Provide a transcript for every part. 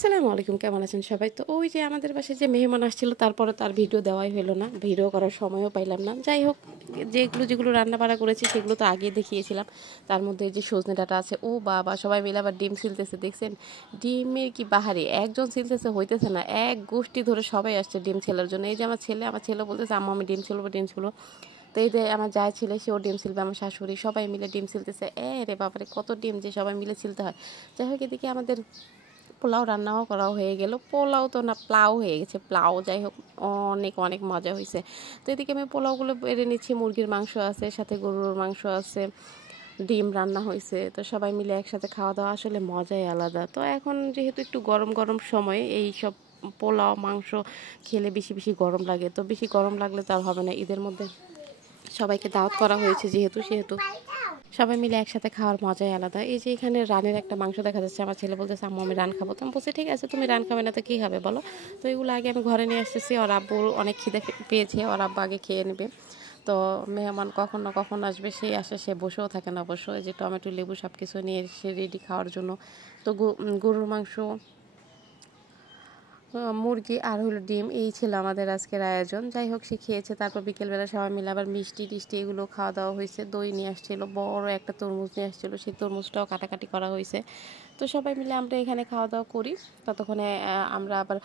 আসসালামু আলাইকুম, কেমন আছেন সবাই? তো ওই যে আমাদের বাসায় যে মেহমান আসছিল, তারপরে তার ভিডিও দেওয়াই হলো না, ভিডিও করার সময়ও পাইলাম না। যাই হোক, যেগুলো রান্না বাড়া করেছি সেগুলো তো আগে দেখিয়েছিলাম। তার মধ্যে যে সজনে ডাঁটা আছে, ও বাবা, সবাই মিলে আবার ডিম ছিলতেছে, দেখছেন? ডিমের কি বাহারি, একজন ছিলতেছে হইতেছে না, এক গোষ্ঠী ধরে সবাই আসছে ডিম ছেলার জন্য। এই যে আমার ছেলে বলতেছে, আম্মু আমি ডিম ছিলবো। তো এই যে আমার যা ছেলে, সেও ডিম ছিলবে, আমার শাশুড়ি সবাই মিলে ডিম ছিলতেছে। রে বাবারে, কত ডিম যে সবাই মিলে ছিলতে হয়! যাই হোক, এদিকে আমাদের পোলাও রান্নাও করা হয়ে গেল। পোলাও তো না, প্লাউ হয়ে গেছে, প্লাউ। যাই হোক, অনেক অনেক মজা হয়েছে। তো এদিকে আমি পোলাওগুলো বেড়ে নিচ্ছি। মুরগির মাংস আছে, সাথে গরুর মাংস আছে, ডিম রান্না হয়েছে। তো সবাই মিলে একসাথে খাওয়া দাওয়া আসলে মজাই আলাদা। তো এখন যেহেতু একটু গরম গরম সময়, এই সব পোলাও মাংস খেলে বেশি বেশি গরম লাগে। তো বেশি গরম লাগলে তো আর হবে না। ঈদের মধ্যে সবাইকে দাওয়াত করা হয়েছে, সেহেতু সবাই মিলে একসাথে খাওয়ার মজাই আলাদা। এই যে এখানে রানের একটা মাংস দেখা যাচ্ছে, আমার ছেলে বলতেছে, আম্মু আমি রান খাবো। তো আমি বলছি, ঠিক আছে, তুমি রান খাবে না তো কী খাবে বলো? তো এগুলো আগে আমি ঘরে নিয়ে আসতেছি। ওর আব্বুর অনেক খিদে পেয়েছে, ওর আব্বু আগে খেয়ে নেবে। তো মেহমান কখন না কখন আসবে, সেই আসে, সে বসেও থাকে না অবশ্য। এই যে টমেটো লেবু সব কিছু নিয়ে এসে রেডি খাওয়ার জন্য। তো গরুর মাংস, মুরগি আর হলো ডিম, এই ছিল আমাদের আজকের আয়োজন। যাই হোক, সে খেয়েছে। তারপর বিকেলবেলা সবাই মিলে আবার মিষ্টি টিষ্টি এগুলো খাওয়া দাওয়া হয়েছে। দই নিয়ে আসছিলো, বড় একটা তরমুজ নিয়ে আসছিলো, সেই তরমুজটাও কাটাকাটি করা হয়েছে। তো সবাই মিলে আমরা এখানে খাওয়া দাওয়া করি। ততক্ষণে আমরা আবার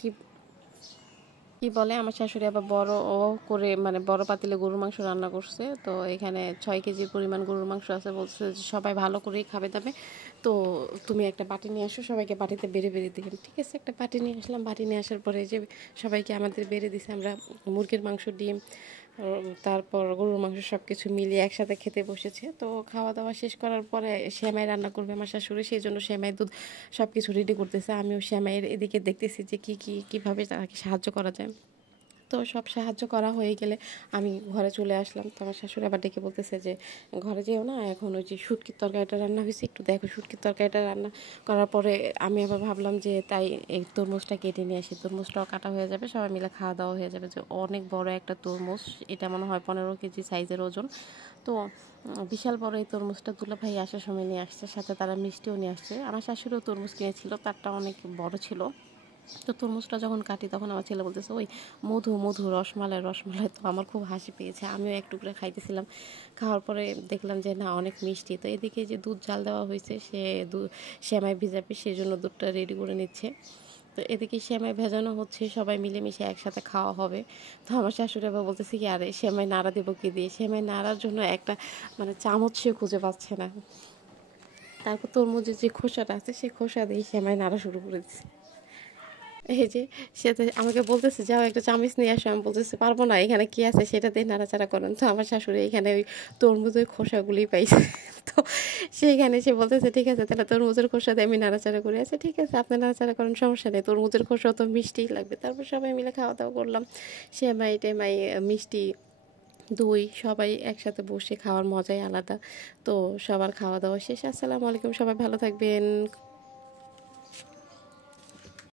কি কি বলে, আমার শাশুড়ি আবার বড় করে, মানে বড় পাতিলে গরুর মাংস রান্না করছে। তো এখানে 6 কেজির পরিমাণ গরুর মাংস আছে। বলছে যে সবাই ভালো করেই খাবে দাবে, তো তুমি একটা বাটি নিয়ে আসো, সবাইকে বাটিতে বেড়ে বেড়ে দিলাম। ঠিক আছে, একটা বাটি নিয়ে আসলাম। বাটি নিয়ে আসার পরে যে সবাইকে আমাদের বেড়ে দিছে। আমরা মুরগির মাংস, ডিম, তারপর গরুর মাংস সব কিছু মিলিয়ে একসাথে খেতে বসেছে। তো খাওয়া দাওয়া শেষ করার পরে সেমাই রান্না করবে আমার শাশুড়ি, সেই জন্য সেমাই দুধ সব কিছু রেডি করতেছে। আমিও সেমাইয়ের এদিকে দেখতেছি যে কীভাবে তাকে সাহায্য করা যায়। তো সব সাহায্য করা হয়ে গেলে আমি ঘরে চলে আসলাম। তো আমার শাশুড়ি আবার ডেকে বলতেছে যে, ঘরে যেও না, এখন ওই যে শুটকির তরকারিটা রান্না হয়েছে, একটু দেখো। শুটকির তরকারিটা রান্না করার পরে আমি আবার ভাবলাম যে তাই এই তরমুজটা কেটে নিয়ে আসি, তরমুজটাও কাটা হয়ে যাবে, সবাই মিলে খাওয়া দাওয়া হয়ে যাবে। যে অনেক বড় একটা তরমুজ, এটা মনে হয় 15 কেজি সাইজের ওজন। তো বিশাল বড় এই তরমুজটা দুলাভাই আসার সময় নিয়ে আসছে, সাথে তারা মিষ্টিও নিয়ে আসছে। আমার শাশুড়িও তরমুজ কিনেছিল, তারটা অনেক বড় ছিল। তো তরমুজটা যখন কাটি, তখন আমার ছেলে বলতেছে, ওই মধু মধু, রসমালাই রসমালাই। তো আমার খুব হাসি পেয়েছে, আমিও এক টুকরা খাইতেছিলাম। খাওয়ার পরে দেখলাম যে না, অনেক মিষ্টি। তো এদিকে যে দুধ জাল দেওয়া হয়েছে, সে সেমাই ভিজাবে, সেই জন্য দুধটা রেডি করে নিচ্ছে। তো এদিকে সেমাই ভেজানো হচ্ছে, সবাই মিলেমিশে একসাথে খাওয়া হবে। তো আমার শাশুড়ি আবার বলতেছে কি, আরে সেমাই নাড়া দেবো কি দিয়ে? সেমাই নাড়ার জন্য একটা মানে চামচ সে খুঁজে পাচ্ছে না। তারপর তরমুজের যে খোসাটা আছে, সেই খোসা দিয়ে সেমাই নাড়া শুরু করে দিচ্ছে। এই যে সে তো আমাকে বলতেছে, যাও একটা চামচ নিয়ে আসো। আমি বলতেছি, পারবো না, এখানে কি আছে সেটা দিয়ে নাড়াচাড়া করেন। তো আমার শাশুড়ি এখানে ওই তরমুজের খোসাগুলি পাইছে। তো সেইখানে সে বলতেছে, ঠিক আছে, তাহলে তরমুজের খোসা দিয়ে আমি নাড়াচাড়া করি। আচ্ছা ঠিক আছে, আপনি নাড়াচাড়া করেন, সমস্যা নেই, তরমুজের খোসা তো মিষ্টিই লাগবে। তারপর সবাই মিলে খাওয়া দাওয়া করলাম। সেমাই টেমাই, মিষ্টি, দই, সবাই একসাথে বসে খাওয়ার মজাই আলাদা। তো সবার খাওয়া দাওয়া শেষ। আসসালামু আলাইকুম, সবাই ভালো থাকবেন।